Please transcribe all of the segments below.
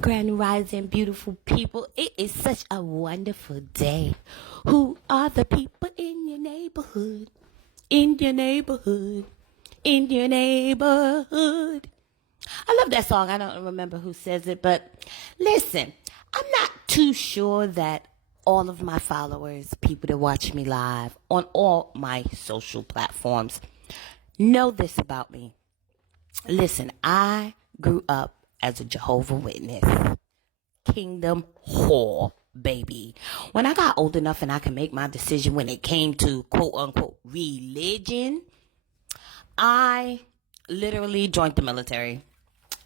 Grand Rising, beautiful people. It is such a wonderful day. Who are the people in your neighborhood? In your neighborhood. In your neighborhood. I love that song. I don't remember who says it, but listen, I'm not too sure that all of my followers, people that watch me live on all my social platforms, know this about me. Listen, I grew up as a Jehovah Witness. Kingdom whore, baby. When I got old enough and I could make my decision when it came to quote unquote religion, I literally joined the military.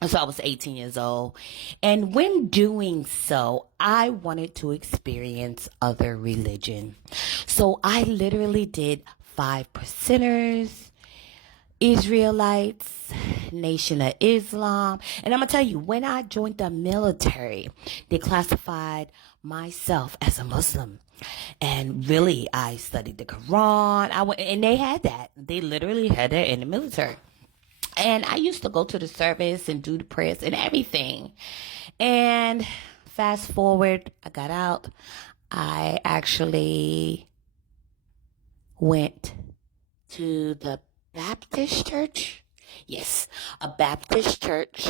So I was 18 years old. And when doing so, I wanted to experience other religion. So I literally did 5%ers, Israelites, Nation of Islam. And I'm going to tell you, when I joined the military, they classified myself as a Muslim. And really, I studied the Quran. And they had that. They literally had that in the military. And I used to go to the service and do the prayers and everything. And fast forward, I got out. I actually went to the Baptist church. Yes, a Baptist church.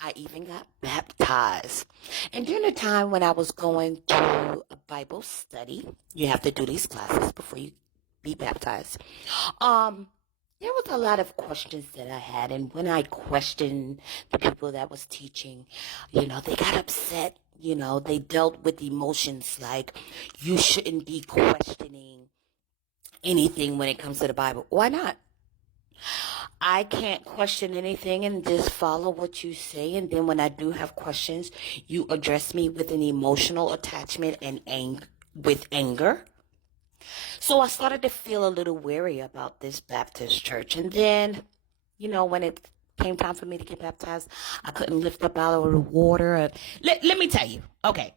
I even got baptized. And during the time when I was going through a Bible study, you have to do these classes before you be baptized. There was a lot of questions that I had, and when I questioned the people that was teaching, they got upset. They dealt with emotions like, you shouldn't be questioning anything when it comes to the Bible. Why not? I can't question anything and just follow what you say. And then when I do have questions, you address me with an emotional attachment and with anger. So I started to feel a little wary about this Baptist church. And then, when it came time for me to get baptized, I couldn't lift up out of the water. Let me tell you. Okay.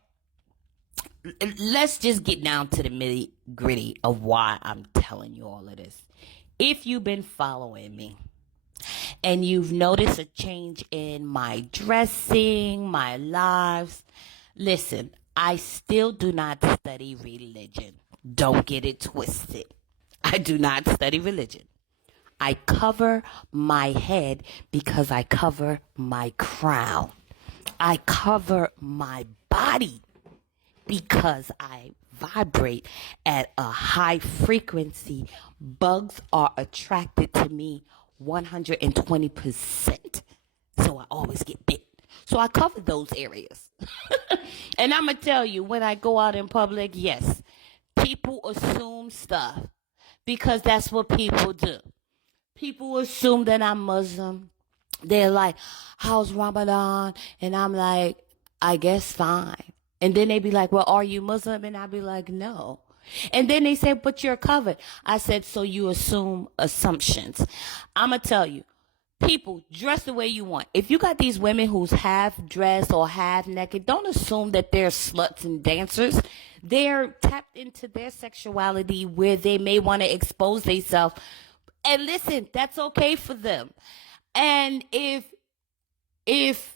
Let's just get down to the nitty gritty of why I'm telling you all of this. If you've been following me and you've noticed a change in my dressing, my lives, listen, I still do not study religion. Don't get it twisted. I do not study religion. I cover my head because I cover my crown. I cover my body because I vibrate at a high frequency. Bugs are attracted to me 120%. So I always get bit. So I cover those areas. And I'm going to tell you, when I go out in public, yes, people assume stuff because that's what people do. People assume that I'm Muslim. They're like, how's Ramadan? And I'm like, I guess fine. And then they be like, well, are you Muslim? And I be like, no. And then they say, but you're covered. I said, so you assume assumptions. I'm going to tell you, people, dress the way you want. If you got these women who's half dressed or half naked, don't assume that they're sluts and dancers. They're tapped into their sexuality where they may want to expose themselves. And listen, that's okay for them. And if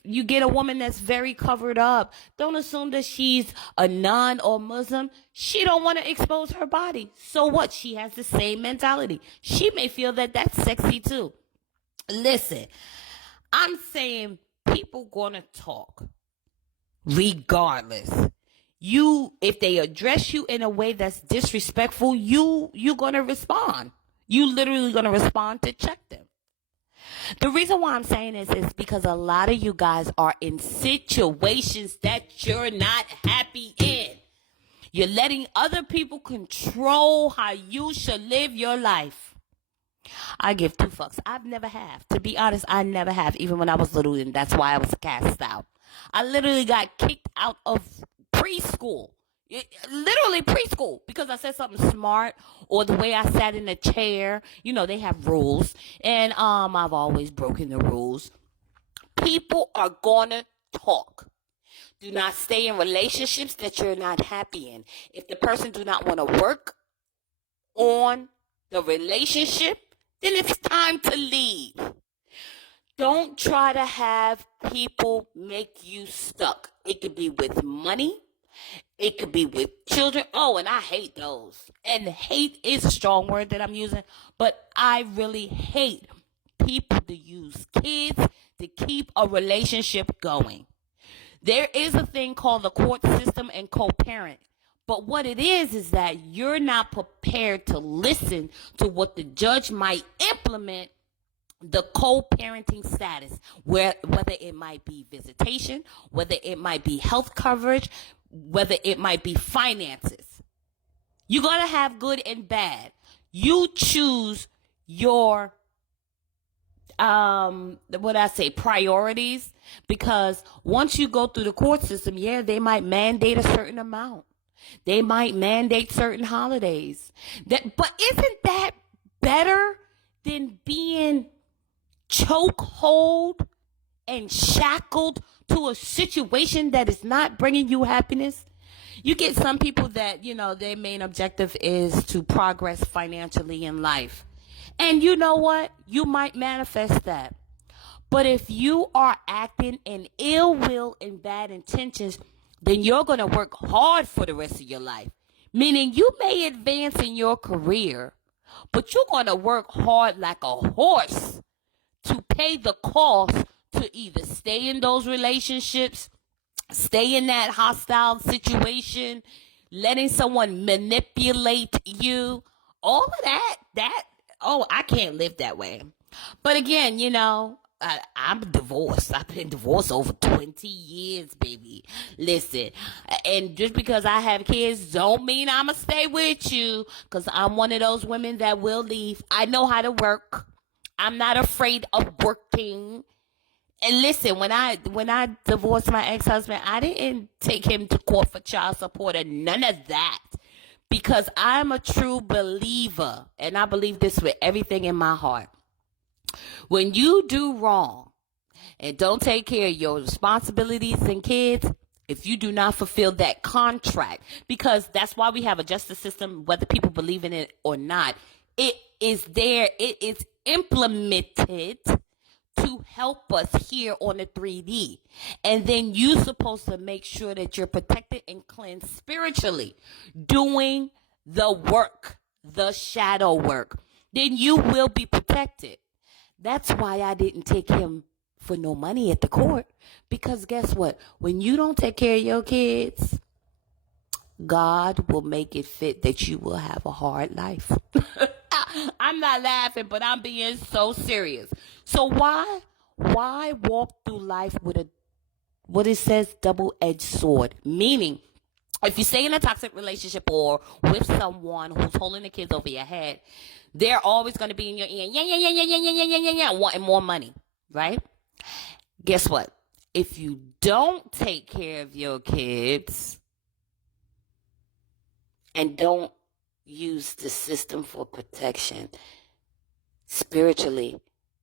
you get a woman that's very covered up, don't assume that she's a nun or Muslim. She don't want to expose her body. So what? She has the same mentality. She may feel that that's sexy too. Listen, I'm saying people gonna talk regardless. If they address you in a way that's disrespectful, you're gonna respond. You literally gonna respond to check them. The reason why I'm saying this is because a lot of you guys are in situations that you're not happy in. You're letting other people control how you should live your life. I give two fucks. I've never have. To be honest, I never have, even when I was little, and that's why I was cast out. I literally got kicked out of preschool. Literally preschool, because I said something smart or the way I sat in a chair. They have rules, and I've always broken the rules. People are gonna talk. Do not stay in relationships that you're not happy in. If the person do not want to work on the relationship, then it's time to leave. Don't try to have people make you stuck. It could be with money. It could be with children. Oh, and I hate those. And hate is a strong word that I'm using, but I really hate people to use kids to keep a relationship going. There is a thing called the court system and co-parent. But what it is that you're not prepared to listen to what the judge might implement the co-parenting status, whether it might be visitation, whether it might be health coverage, whether it might be finances. You're going to have good and bad. You choose your priorities, because once you go through the court system, yeah, they might mandate a certain amount. They might mandate certain holidays. But isn't that better than being chokehold and shackled to a situation that is not bringing you happiness? You get some people that, their main objective is to progress financially in life. And you know what? You might manifest that. But if you are acting in ill will and bad intentions, then you're going to work hard for the rest of your life. Meaning you may advance in your career, but you're going to work hard like a horse to pay the cost to either stay in those relationships, stay in that hostile situation, letting someone manipulate you, all of I can't live that way. But again, I'm divorced. I've been divorced over 20 years, baby. Listen, and just because I have kids don't mean I'ma stay with you, because I'm one of those women that will leave. I know how to work. I'm not afraid of working. And listen, when I divorced my ex-husband, I didn't take him to court for child support or none of that. Because I'm a true believer, and I believe this with everything in my heart. When you do wrong and don't take care of your responsibilities and kids, if you do not fulfill that contract, because that's why we have a justice system, whether people believe in it or not, it is there, it is implemented to help us here on the 3D. And then you're supposed to make sure that you're protected and cleansed spiritually, doing the work, the shadow work. Then you will be protected. That's why I didn't take him for no money at the court. Because guess what? When you don't take care of your kids, God will make it fit that you will have a hard life. I'm not laughing, but I'm being so serious. So why walk through life with what it says, double-edged sword? Meaning, if you stay in a toxic relationship or with someone who's holding the kids over your head, they're always going to be in your ear, wanting more money, right? Guess what? If you don't take care of your kids and don't use the system for protection, spiritually,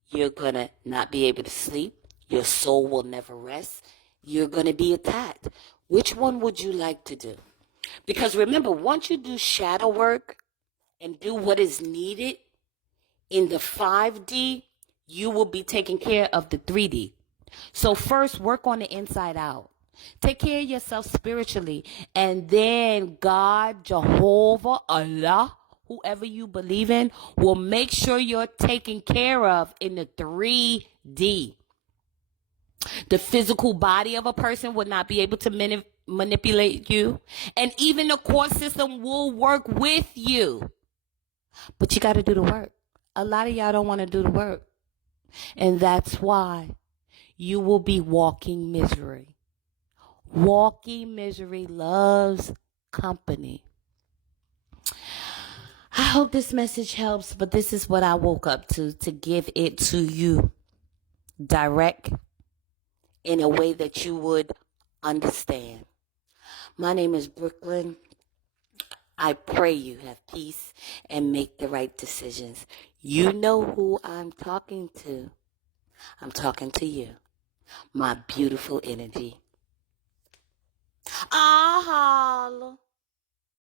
you're going to not be able to sleep. Your soul will never rest. You're going to be attacked. Which one would you like to do? Because remember, once you do shadow work and do what is needed in the 5D, you will be taking care of the 3D. So first, work on the inside out. Take care of yourself spiritually. And then God, Jehovah, Allah, whoever you believe in, will make sure you're taken care of in the 3D. The physical body of a person will not be able to manipulate you. And even the court system will work with you. But you got to do the work. A lot of y'all don't want to do the work. And that's why you will be walking misery. Walking misery loves company. I hope this message helps, but this is what I woke up to give it to you direct in a way that you would understand. My name is Brooklyn. I pray you have peace and make the right decisions. You know who I'm talking to. I'm talking to you, my beautiful energy. Holla.